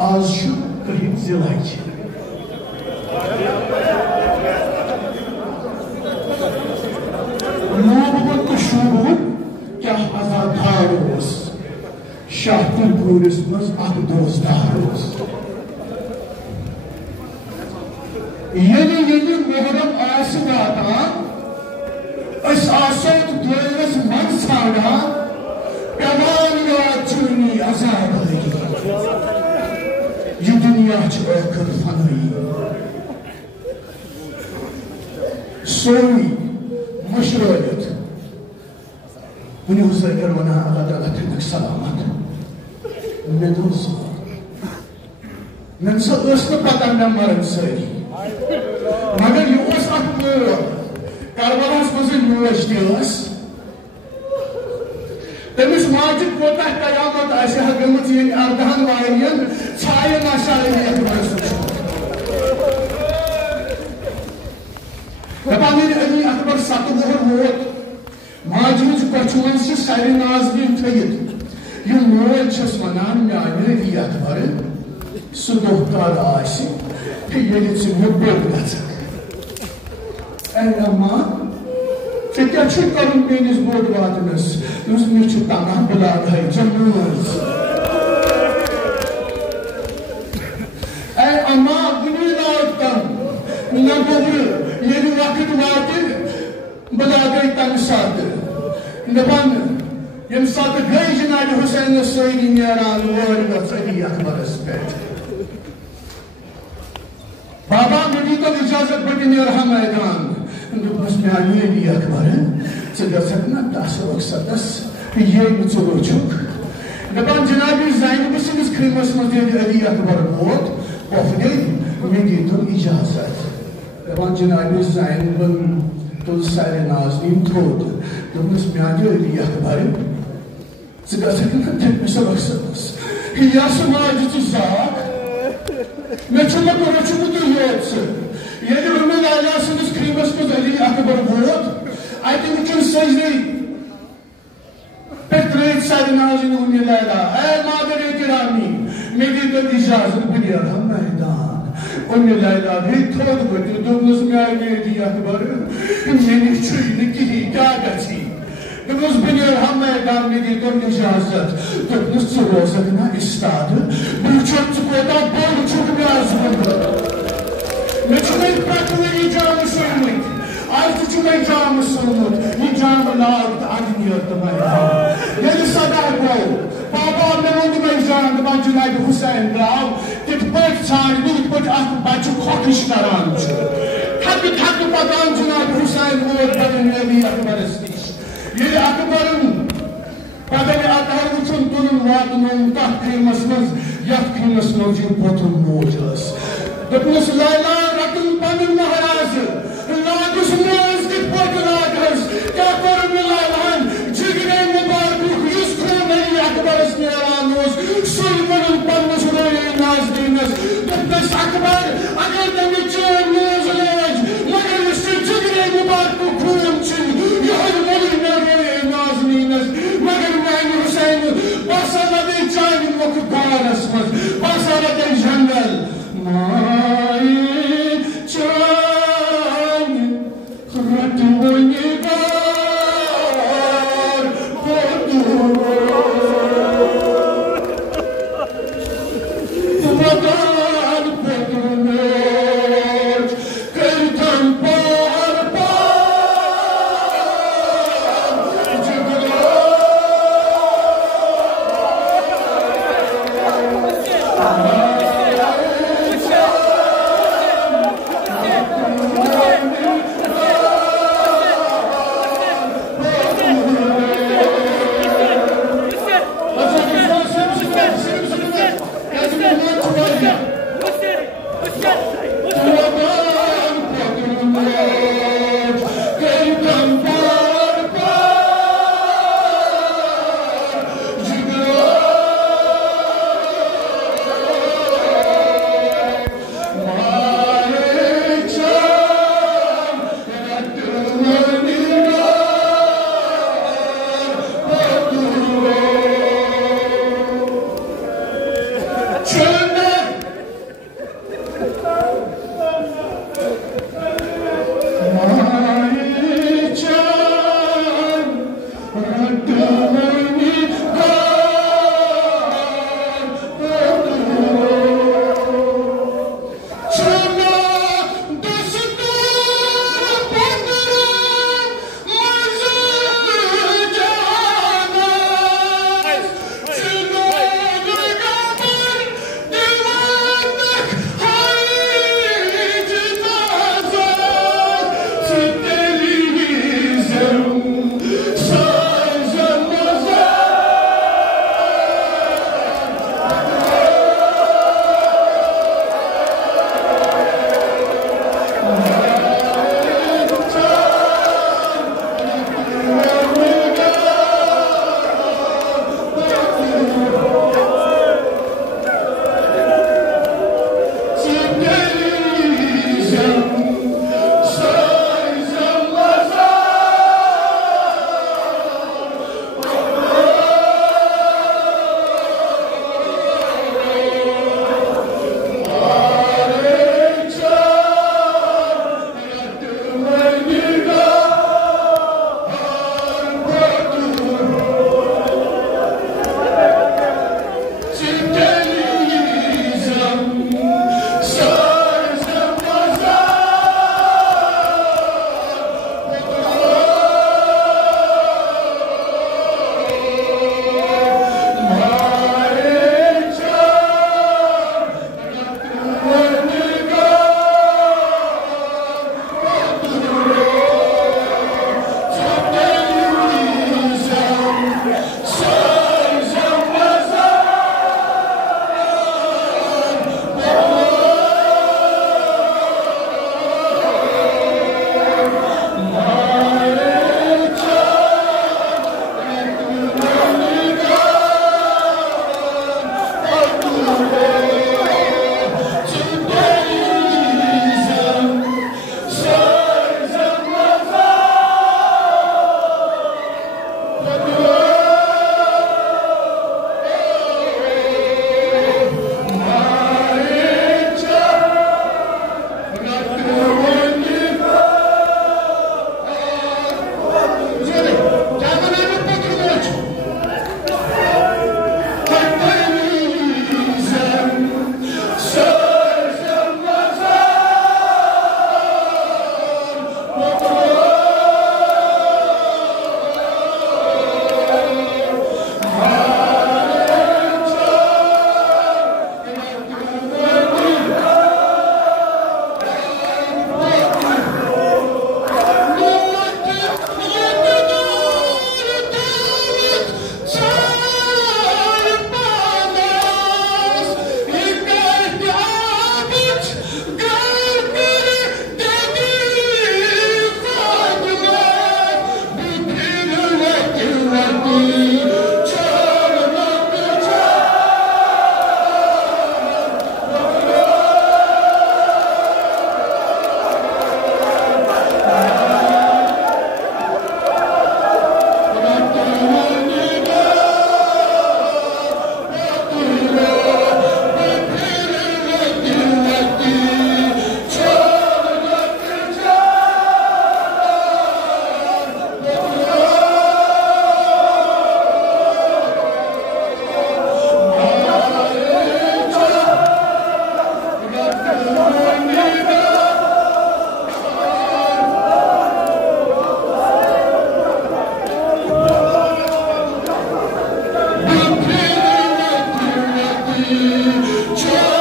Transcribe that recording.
आज कहीं जिलाई लोगों को शोभन क्या आजादार शाहपुर पूरिस मज अख दोस्तार ये मोहरम आस वातान दोस मन साना पेवान याद चुनी अजाब ये दुनिया ٲخر फनाई सोई मशरत उन्हें उसर वना अल्लाह ताला थक सलामत मे दोस मे पता मे मरन सरी मगर यह करबलास मज मोज तस तमिस माज कोत कयामत गमत ये अर्दहन वायन छाय दपान अली अकबर 7 वोहर वोत माज कछुन सारे नाजरीन थत यह मोज वनान मे अली अकबर सह दह कर ये मे बोल गमा े क्या कर मेस बोड वातनस मे तमाम बलाद जमूस अम्मा बुनियाद न गोबर ये वक्त वात बलाद तम सात दपान यम सात गई जनाब हुसैन सारी नान वह अली अकबरस पे बाबा मे दी तो इजाजत बट नेरहा मैदान दोपस मे अली अकबर गक ना 10 वक्सतस ये वुक दपान जनाब जैनब सस खिमस मज अली अकबर वोत वफ गई मे दी तुम इजाजत दपान जनाब जैनबन तुल सारे नाजरीन थोद दोपस मे अली अकबर गक ना 10 वक्सतस या समाज जाक मे रोचमुत ये उर्मिल आला सस खिमस मज अली अकबर वोत अत वुचन सजदे पे त्रेत सारे नाज़रीन उन्हें लैला ऐ मादर किरामी मे दी तो इजाजत बनिया मैदान उन्हें लैला भी थोद बट दोपस मे अली अकबर मे कहीं क्या गि दोपस बनिया मैदान मे दी तो इजाजत दोपस रोजक ना इस्ताद बह कोता बोल छुक मे प्रतवरी जाम सोमत आज मे जाम सोमत यह जाम लाग अग्नि ये सदा गो बाबा मे वो मे जान दपान जनाब हुसैन द्राव तिथ छान ये बच्चु खोखिश करान थक थक पकान जनाब हुसैन वोत बदन अली अकबरस नश ये अकबर बदन अतः वुचन तुन वातन तथ खिमस मज यथ खिमस मज पोतुन मोज दोपस लैला रटन पन महाराज लागुस मोज कि पोत लागस क्या कर मिलान जिगरे मुबारक युस खून अली अकबरस नेरान सुन पन पन्नस रोए नाजरीनस दोपस अकबर अगर तमे चैन मोज लाज मगर इस जिगरे मुबारक खून यह मोल में रोए नाजरीनस मगर मैं हुसैन बसा लगे चान मुख बारस मज बसा लगे जंगल Children Joy.